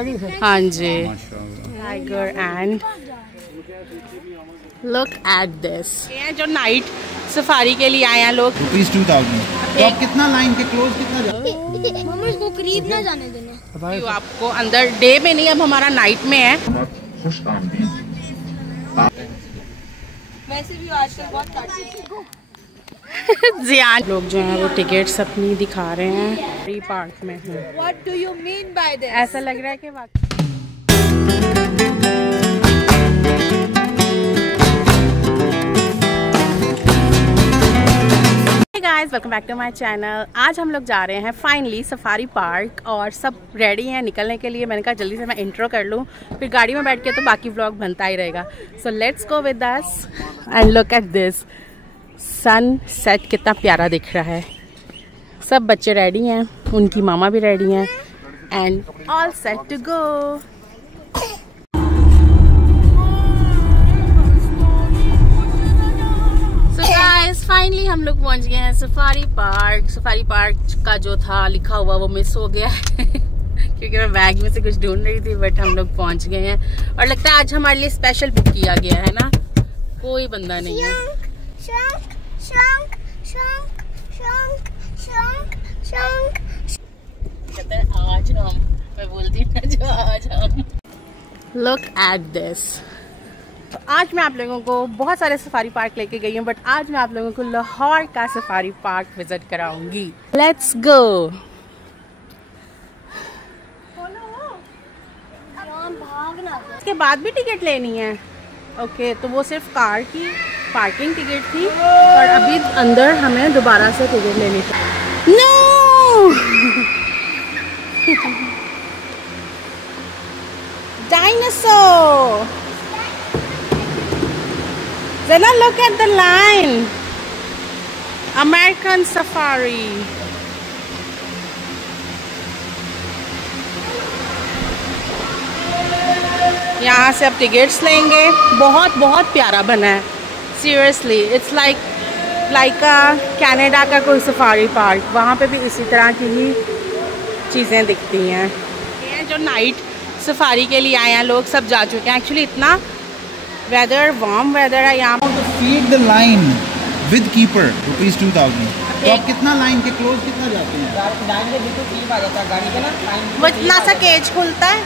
हाँ जी, tiger and look at this. ये जो नाइट सफारी के लिए आए हैं लोग, ₹2000। तो आप कितना लाइन के क्लोज कितना जाते? मम्मा इसको करीब ना जाने देना। तो आपको अंदर डे में नहीं, अब हमारा नाइट में है। वैसे भी आजकल बहुत जियान लोग जो हैं वो टिकट्स अपनी दिखा रहे हैं। फ्री पार्क में हूँ। What do you mean by this? ऐसा लग रहा है कि वाकई guys, welcome back to my channel. आज हम लोग जा रहे हैं फाइनली सफारी पार्क और सब रेडी हैं निकलने के लिए। मैंने कहा जल्दी से मैं इंट्रो कर लूँ, फिर गाड़ी में बैठ के तो बाकी व्लॉग बनता ही रहेगा। So let's go with us and look at this sunset, कितना प्यारा दिख रहा है। सब बच्चे रेडी हैं, उनकी मामा भी रेडी हैं and all set to go. Finally हम लोग पहुंच गए हैं सफारी पार्क। सफारी पार्क का जो था लिखा हुआ वो मिस हो गया है क्योंकि मैं बैग में से कुछ ढूंढ रही थी, बट हम लोग पहुंच गए हैं और लगता है आज हमारे लिए स्पेशल बुक किया गया है ना। कोई बंदा नहीं है। आज हम, मैं बोलती ना जो आज हम। Look at this. तो आज मैं आप लोगों को बहुत सारे सफारी पार्क लेके गई हूँ, बट आज मैं आप लोगों को लाहौर का सफारी पार्क विजिट कराऊंगी। Let's go. इसके बाद भी टिकट लेनी है? ओके, तो वो सिर्फ कार की पार्किंग टिकट थी और अभी अंदर हमें दोबारा से टिकट लेनी थी। No dinosaur. Then look at the line. American Safari. यहाँ से अब टिकट्स लेंगे। बहुत बहुत प्यारा बना है, सीरियसली। इट्स लाइक कनाडा का कोई सफारी पार्क। वहाँ पे भी इसी तरह की ही चीज़ें दिखती हैं। ये जो नाइट सफारी के लिए आए हैं लोग, सब जा चुके हैं। एक्चुअली इतना वेदर वार्म वेदर है यहाँ पर। Feed the line with keeper ₹2000। तो आप कितना लाइन के क्लोज कितना जाते हैं? लाइन के बिल्कुल करीब आ जाता है गाड़ी के ना। वो इतना सा केज खुलता है,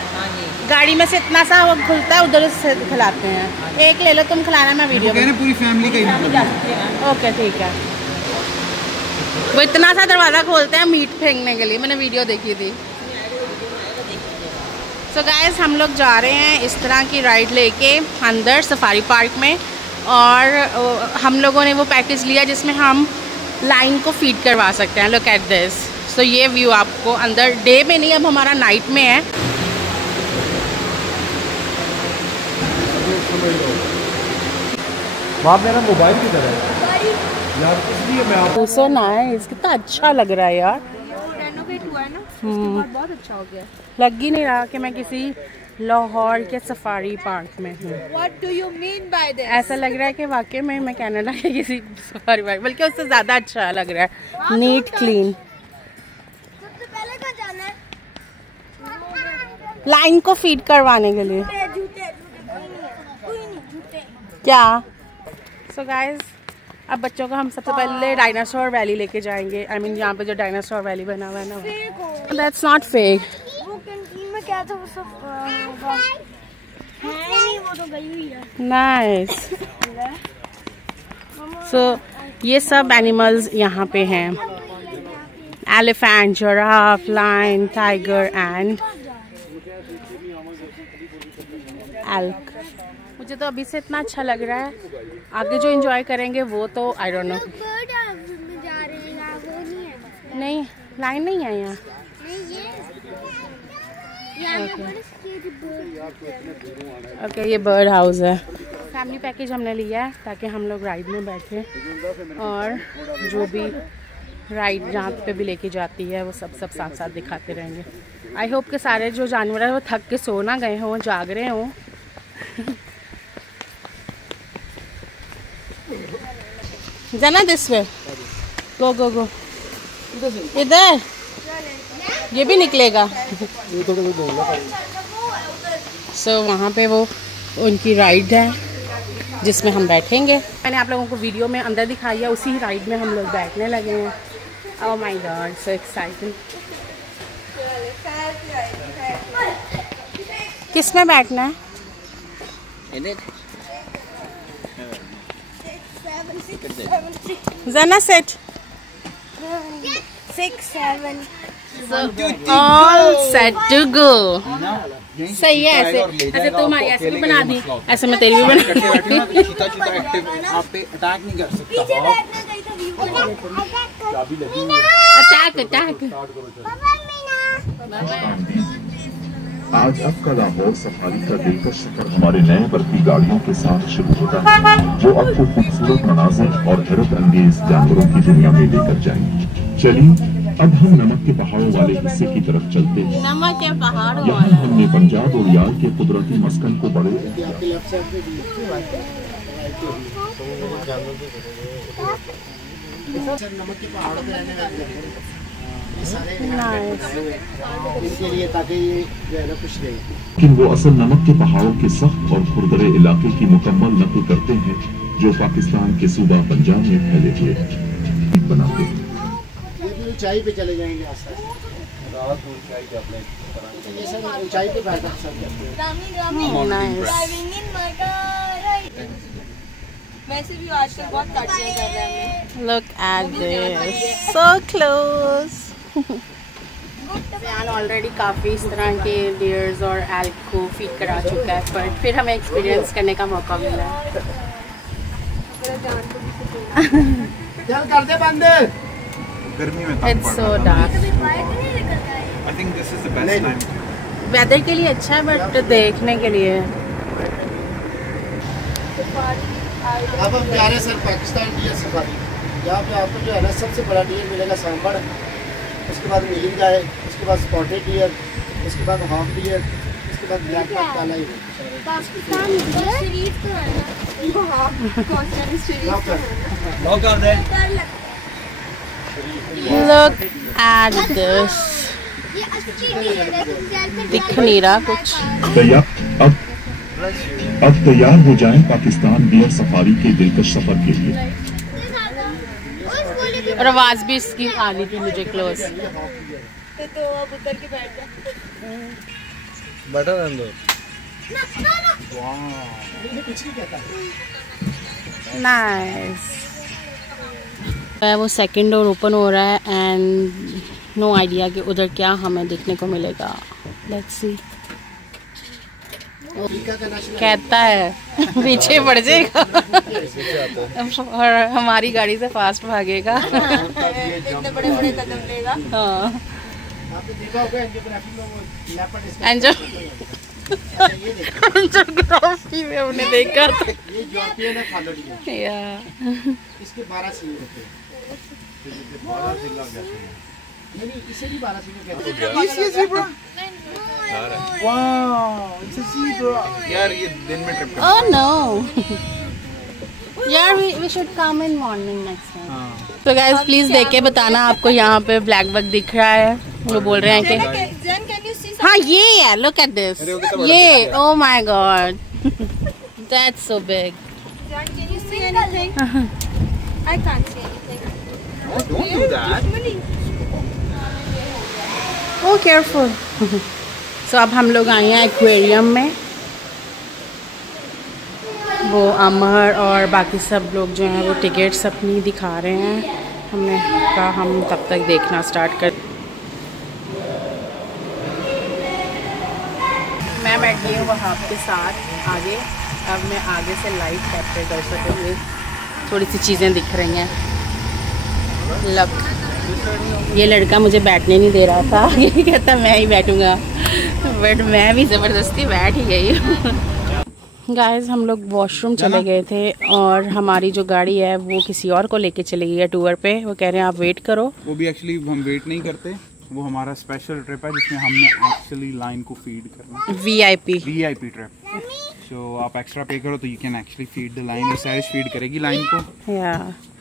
गाड़ी में से इतना सा वो खुलता है, उधर से खिलाते हैं। एक ले लो तुम, खिलाना, मैं वीडियो कह रहे पूरी फैमिली का ही। ओके ठीक है। वो इतना सा दरवाज़ा खोलते हैं मीट फेंकने के लिए, मैंने वीडियो देखी थी। तो गाइस, हम लोग जा रहे हैं इस तरह की राइड लेके अंदर सफारी पार्क में, और हम लोगों ने वो पैकेज लिया जिसमें हम लाइन को फीड करवा सकते हैं। Look at this. सो ये व्यू आपको अंदर डे में नहीं, अब हमारा नाइट में है। वहाँ मेरा मोबाइल की तरह है यार, इसलिए मैं आपको सो नाइस, कितना अच्छा लग रहा है यार। बहुत अच्छा हो गया। लग ही नहीं रहा कि मैं किसी लाहौर के सफारी पार्क में हूँ। What do you mean by this? ऐसा लग रहा है कि वाकई में मैं कनाडा के किसी सफारी पार्क, बल्कि उससे ज़्यादा अच्छा लग रहा है। Neat clean. सबसे पहले कहाँ जाना है? लाइन को फीड करवाने के लिए। क्या? सो गाइस, अब बच्चों को हम सबसे पहले डायनासोर वैली लेके जाएंगे। आई मीन यहाँ पे जो डायनासोर वैली बना हुआ है ना, दैट्स नॉट फेक। वो कैंटीन में क्या था वो सब नहीं, वो तो गई हुई है। नाइस। सो ये सब एनिमल्स यहाँ पे हैं। Elephant, giraffe, lion, tiger and elk. मुझे तो अभी से इतना अच्छा लग रहा है, आगे जो एंजॉय करेंगे वो तो आई डोंट नो। नहीं, लाइन नहीं है यहाँ। ओके, ये बर्ड हाउस है। फैमिली पैकेज हमने लिया है ताकि हम लोग राइड में बैठे और जो भी राइड जहाँ पे भी लेके जाती है वो सब साथ साथ दिखाते रहेंगे। आई होप कि सारे जो जानवर हैं वो थक के सो ना गए हों, जाग रहे हों। जाना दिस वे, गो गो गो। इधर ये भी निकलेगा। सो वहाँ पे वो उनकी राइड है जिसमें हम बैठेंगे। मैंने आप लोगों को वीडियो में अंदर दिखाई है, उसी राइड में हम लोग बैठने लगे हैं। Oh my God, so exciting. किस में बैठना है? जना set 6, 7. All set to go. सही है। ऐसे ऐसे तुम्हारी ऐसे भी बना दी, ऐसे मैं तेरी भी बना दी। आप पे अटैक नहीं कर सकता। पीछे बैठना चाहिए था व्यू को। Attack attack. आज आपका लाहौर सफारी का दिलकश सफर हमारे नए बढ़ती गाड़ियों के साथ शुरू होता है, जो आपको खूबसूरत मनाज़िर और हैरत अंगेज जानवरों की दुनिया में लेकर जाएंगे। चलिए अब हम नमक के पहाड़ों वाले हिस्से की तरफ चलते हैं। नमक के पहाड़ यहाँ हमने पंजाब और यार के कुदरती मस्कन को बड़े नमक के पहाड़ों पे रहने वाले इनके लिए ताकि ये जो है ना कुछ नहीं। लेकिन वो असल नमक के पहाड़ों के सख्त और खुरदरे इलाके की मुकम्मल नकल करते हैं, जो पाकिस्तान के सूबा पंजाब में फैले हुए बनाते हैं। ये भी ऊंचाई पे चले जाएंगे आस्ते आस्ते। ये सब ऊंचाई पे बैठा सब करते हैं। ड्राइविंग इन मगर वैसे भी आजकल बहुत ताड़ियां कर रहे हैं। Look at this, so close. Zayan already काफ़ी इस तरह के डियर्स और एल्क को फीड करा चुका है, पर फिर हमें एक्सपीरियंस करने का मौका मिला है। चल कर दे बंद। गर्मी में It's so dark. I think this is the best time. Weather के लिए अच्छा है, बट देखने के लिए अब हम जा रहे हैं सर पाकिस्तान डियर सफारी। यहाँ पे आपको जो है ना सबसे बड़ा डियर मिलेगा सांभर, उसके बाद नीलिंग है, उसके बाद स्पॉटेड डियर, उसके बाद हाफ डियर, उसके बाद ब्लैक काला ही। पाकिस्तान शरीफ तो है ना, कौन सा शरीफ लॉक कर दे। Look at this. ये अच्छी डियर है, दिख नहीं रहा कुछ। अब तैयार हो जाएं पाकिस्तान डियर सफारी के दिलकश सफर के लिए। और आवाज भी इसकी आ रही थी मुझे क्लोज। तो अब उतर के बैठ जा। बटर अंदर। नाइस। वो सेकंड डोर ओपन हो रहा है एंड नो आइडिया कि उधर क्या हमें देखने को मिलेगा। Let's see. कहता है पीछे पड़ जाएगा और हमारी गाड़ी से फास्ट भागेगा। इतने बड़े-बड़े कदम लेगा। हाँ। एंजियोग्राफी में हमने देखा था। ये यूरोपियन है फॉलो डियर। या इसके 12 सींग होते हैं। नहीं इसे भी 12 सींग कहते हैं। ये zebra. Wow, it's a zebra. यार ये दिन में ट्रिप ओह नो यार, we should come in morning next time. तो गाइस प्लीज देख के बताना आपको यहाँ पे ब्लैक बग दिख रहा है। वो बोल रहे हैं कि हाँ ये है, लुक एट दिस, ये ओह my God that's so big. Can you see anything? I can't see anything. Don't do that. Oh careful. So अब हम लोग आए हैं एक्वेरियम में। वो अमर और बाकी सब लोग जो हैं वो टिकट्स अपनी दिखा रहे हैं। हमने कहा हम तब तक देखना स्टार्ट कर। मैं बैठी हूँ वहाँ के साथ आगे। अब मैं आगे से लाइव कैप्चर कर सकूँगी। थोड़ी सी चीज़ें दिख रही हैं। लक ये लड़का मुझे बैठने नहीं दे रहा था। ये कहता मैं ही बैठूँगा, बट मैं भी ज़बरदस्ती बैठ ही गई हूँ। गाइस हम लोग वॉशरूम चले गए थे और हमारी जो गाड़ी है वो किसी और को लेके चली गई है टूर पे। वो कह रहे हैं आप वेट करो। वो भी एक्चुअली हम वेट नहीं करते, वो हमारा स्पेशल ट्रिप है जिसमें हमने एक्चुअली लाइन को फीड करना। VIP trip. सो आप एक्स्ट्रा पे करो तो you can actually feed the line. और सारिश फीड करेगी लाइन को। या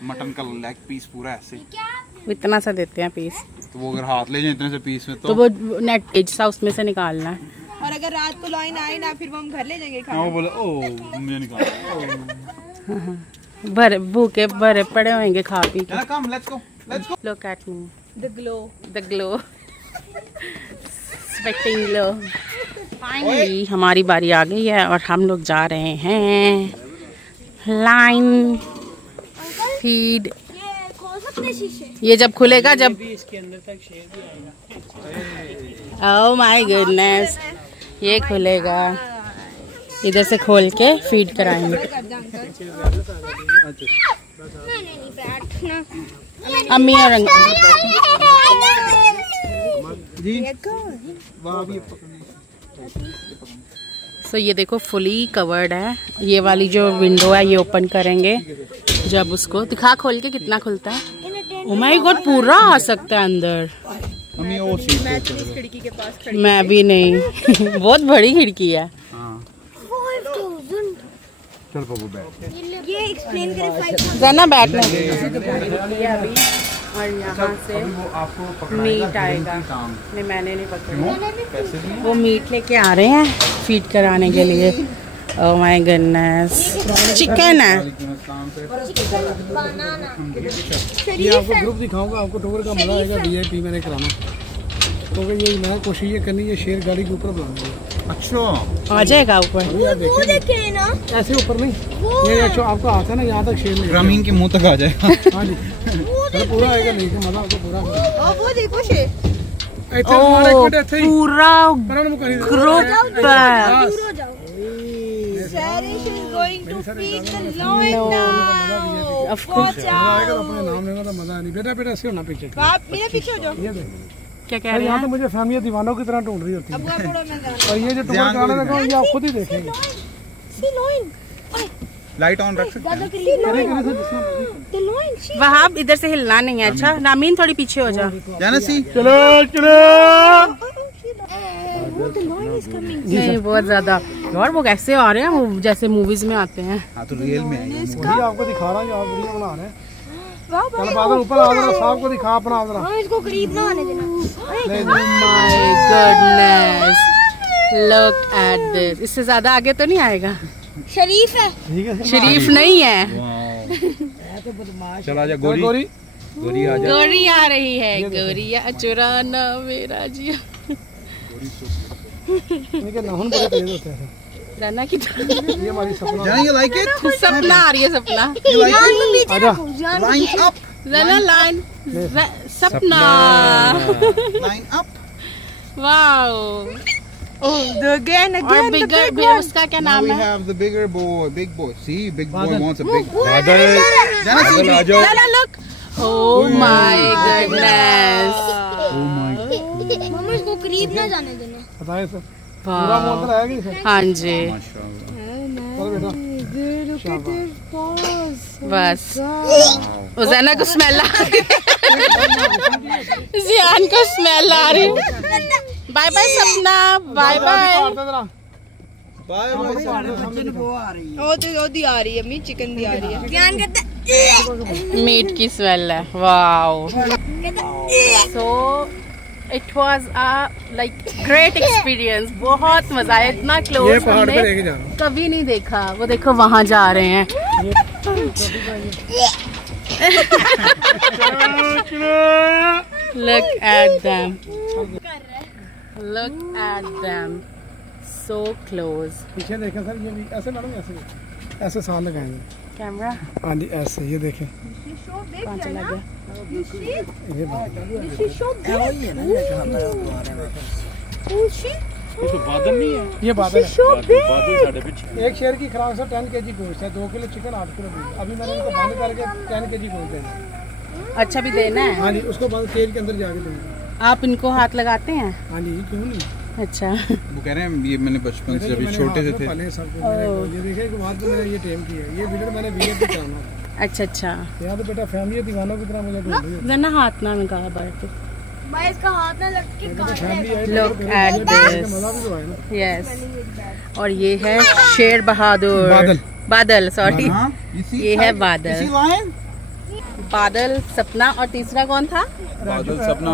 मटन का लेग पीस पूरा ऐसे इतना सा देते हैं पीस। तो वो अगर हाथ ले जाए इतने से पीस में तो वो नेट सा उसमें से निकालना है। और अगर रात को लाइन आए ना फिर वो हम घर ले जाएंगे हाँ, वो बोले ओ मुझे नहीं खाना। भरे भूखे भरे पड़े होंगे खा पी के। Come let's go Look at me. The glow. The glow. Expecting glow. Finally हमारी बारी आ गई है और हम लोग जा रहे हैं लाइन फीड। ये जब खुलेगा जब ओह माय गुडनेस ये खुलेगा इधर से खोल के फीड कराएंगे। अम्मी और सो ये देखो फुली कवर्ड है। ये वाली जो विंडो है ये ओपन करेंगे जब उसको दिखा खोल के कितना खुलता है। ओ माय गॉड पूरा आ सकता है अंदर। खिड़की के पास खड़ी। मैं भी नहीं बहुत बड़ी खिड़की है। चल बाबू बैठ। ये एक्सप्लेन करें जाना बैठना अभी और यहाँ से मीट आएगा। नहीं मैंने नहीं पकड़ा वो मीट लेके आ रहे हैं फीड कराने के लिए। ओह माय गुडनेस चिकन है। ये आपको ग्रुप दिखाऊंगा, आपको टूर का मजा आएगा। VIP मैंने कराना क्योंकि ये मैंने कोशिश ये करनी है शेर गाड़ी के ऊपर बुलाना। अच्छा आ जाएगा ऊपर वो देखे ना ऐसे ऊपर नहीं, ये जो आपको आता है ना यहाँ तक शेर नहीं। ग्रामीण के मुंह तक आ जाए। हाँ जी पूरा आएगा नहीं मजा आपको पूरा। वो देखो शेर पूरा ग्रुप Of course अपने नाम लेना तो मजा नहीं। बेटा बेटा ऐसे होना पीछे। आप मेरे पीछे हो जाओ। क्या कह रहे यहाँ हैं? तो मुझे फैमिली दीवानों की तरह ढूंढ रही होती है। और ये जो टूर कराने लगा ये आप खुद ही देखेंगे। लाइट ऑन रख सकते हैं। वहाब इधर से हिलना नहीं है। अच्छा नामीन थोड़ी पीछे हो जा। जाना सी चलो चलो नहीं बहुत ज्यादा यार वो कैसे आ रहे हैं जैसे मूवीज में आते हैं। हाँ तो रियल में वही आपको दिखा रहा हूँ आप वीडियो बना रहे हैं। चल बादल ऊपर आ जरा साहब को दिखा अपना जरा। इसको करीब ना आने देना। My goodness look at this. इससे ज्यादा आगे तो नहीं आएगा। शरीफ है। ठीक है शरीफ नहीं है। चला जा गोरी गोरी गोरी आ जा। गोरी आ रही है गोरिया चुराना मेरा जिया। इनके नाखून बड़े तेज होते हैं। राना की ये हमारी सपना। जाना you like it? सपना आ रही है सपना। You like it? आजा Line up. राना लाइन सपना Line up. वाओ। Again और बिगर उसका क्या Now नाम we है? have the bigger boy, big boy. See, big boy wants a big. बादल जाना सी आ जाओ। Rana look. Oh my goodness. मम्मा इसको करीब ना जाने देना। बताए सर पूरा मोटर आएगा सर। हाँ जी चल बेटा बस उजाना को स्मेल आ रही है। जियान को स्मेल आ रही है। बाय बाय सपना बाय बाय। Bye bye. वो दी आ रही है अम्मी चिकन दी आ रही है। ध्यान करते मीट की स्मेल है। Wow so it was a like great experience. बहुत मजा आया। इतना क्लोज हमने कभी नहीं देखा। वो देखो वहाँ जा रहे हैं। Look at them. Look at them. So close. पीछे देखें सर ये भी ऐसे मैडम ऐसे ऐसे साथ लगाएंगे कैमरा हाँ जी ऐसे ये देखें कौन चला गया? ये बात ये बादल है। एक शेर की खुराक से 10 kg गोश्त है। 2 किलो चिकन 8 किलो मीट। अभी मैंने उनको बंद करके 10 kg गोश्त देना। अच्छा भी देना है। हाँ जी उसको बंद केज के अंदर जाके दूंगा। आप इनको हाथ लगाते हैं? हाँ जी क्यों नहीं। अच्छा वो कह रहे हैं ये मैंने बचपन से अभी छोटे से थे। ये देखिए कि बाद में मैंने ये टेम किया। ये वीडियो मैंने VIP कराना। अच्छा अच्छा यहाँ तो बेटा फैमिली दीवानों की तरह मुझे ढूंढ रही है। जरा हाथ ना निकाला बैठ के। भाई इसका हाथ ना लग के काट family I Look at this. मजा भी तो आए ना। यस और ये है शेर बहादुर बादल। बादल सॉरी हाँ, you see ये है tiger? बादल। You see lion? बादल, सपना और तीसरा कौन था? बादल, सपना,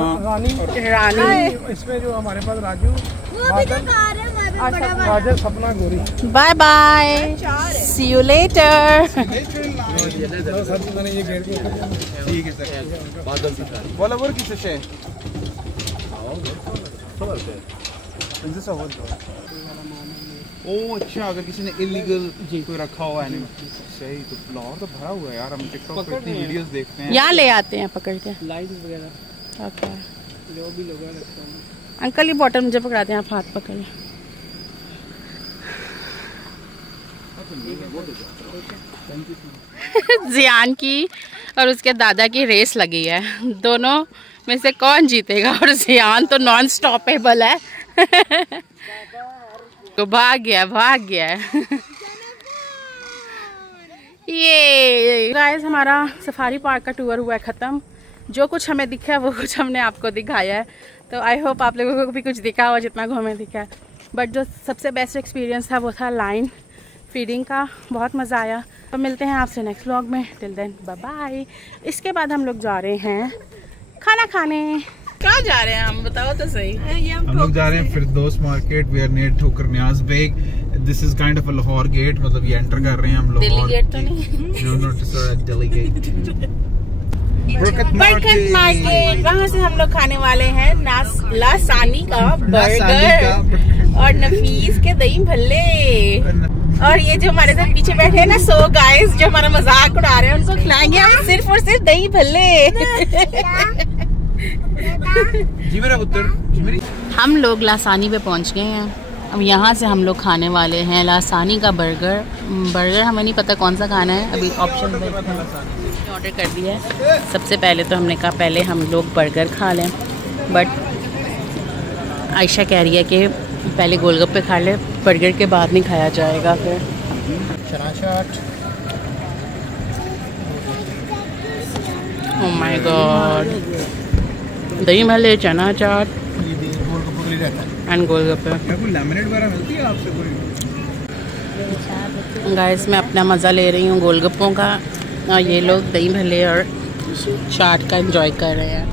रानी। इसमें जो हमारे पास Raju, Badal, Sapna, Gori. Bye bye, see you later. ठीक है सर। बोला बोल किसे से ओ अच्छा, अगर किसी ने इलीगल कोई रखा हुआ है सही, तो लाहौर तो भरा हुआ है यार। हम टिकटॉक पर इतनी वीडियोस देखते हैं, यहाँ ले आते हैं पकड़ के लाइट वगैरह। ओके, जो भी लोग रखते हैं। अंकल ये बॉटल मुझे पकड़ाते हैं, आप हाथ पकड़। जियान की और उसके दादा की रेस लगी है, दोनों में से कौन जीतेगा। और जियान तो नॉन स्टॉपेबल है। तो भाग गया। ये गाइस हमारा सफारी पार्क का टूर हुआ है ख़त्म। जो कुछ हमें दिखा है वो कुछ हमने आपको दिखाया है, तो आई होप आप लोगों को भी कुछ दिखा हो जितना हमें दिखा है। बट जो सबसे बेस्ट एक्सपीरियंस था वो था लाइन फीडिंग का, बहुत मज़ा आया। तो मिलते हैं आपसे नेक्स्ट व्लॉग में, टिल देन बाय बाय। इसके बाद हम लोग जा रहे हैं खाना खाने। कहाँ जा रहे हैं हम, बताओ तो सही। हम लोग जा रहे हैं Firdous market, we are near Thokar Niaz Baig. This is kind of a Lahore gate, मतलब ये एंटर कर रहे हैं हम लोग। दिल्ली गेट तो नहीं, नो नॉट दिल्ली गेट। बरकत मार्केट, वहाँ से हम लोग खाने वाले हैं लासानी का बर्गर और नफीस के दही भल्ले। और ये जो हमारे साथ पीछे बैठे हैं ना, सो गाइस जो हमारा मजाक उड़ा रहे हैं, उनको खिलाएंगे हम सिर्फ और सिर्फ दही भल्ले। जी मेरा पुत्र, जी मेरी। हम लोग लासानी पे पहुंच गए हैं। अब यहाँ से हम लोग खाने वाले हैं लासानी का बर्गर। हमें नहीं पता कौन सा खाना है, अभी ऑप्शन ऑर्डर कर दिया है। सबसे पहले तो हमने कहा पहले हम लोग बर्गर खा लें, बट आयशा कह रही है कि पहले गोलगप्पे खा ले, बर्गर के बाद नहीं खाया जाएगा। फिर चना चाट, ओह माय गॉड, दही भल्ले, चना चाट एंड गोलगप्पे। लेमनेड वगैरह मिलती है आपसे कोई? गाइस मैं अपना मज़ा ले रही हूँ गोलगप्पों का, और ये लोग दही भल्ले और चाट का एंजॉय कर रहे हैं।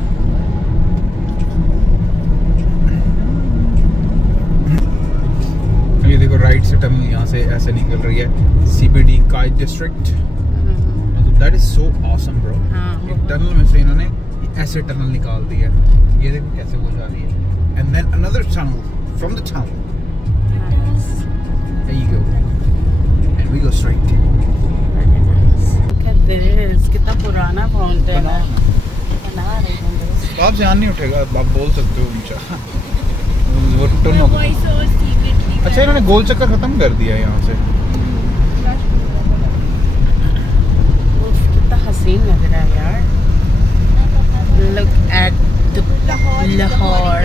ये देखो राइट से टनल यहाँ से ऐसे निकल रही है, सीबीडी काइट डिस्ट्रिक्ट। मतलब that is so awesome bro. एक टनल में से इन्होंने ऐसे टनल निकाल दी है, ये देखो कैसे वो जा रही है। And then another tunnel from the tunnel, there you go and we go straight. कितना पुराना फाउंटेन है। आप ध्यान नहीं उठेगा, आप बोल सकते हो ऊंचा। वो टर्न होगा। अच्छा इन्होंने गोल चक्कर खत्म कर दिया यहाँ से। कितना हसीन लग रहा है यार। Look at the Lahore